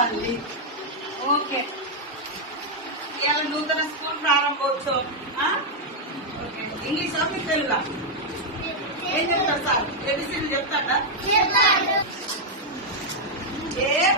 చెప్పండి. ఓకే, ఇవాళ నూతన స్కూల్ ప్రారంభోత్సవం. ఓకే, ఇంగ్లీష్ మీకు తెలుగా ఏం చెప్తారు సార్? ఏబిసిడి చెప్తాడా? ఏ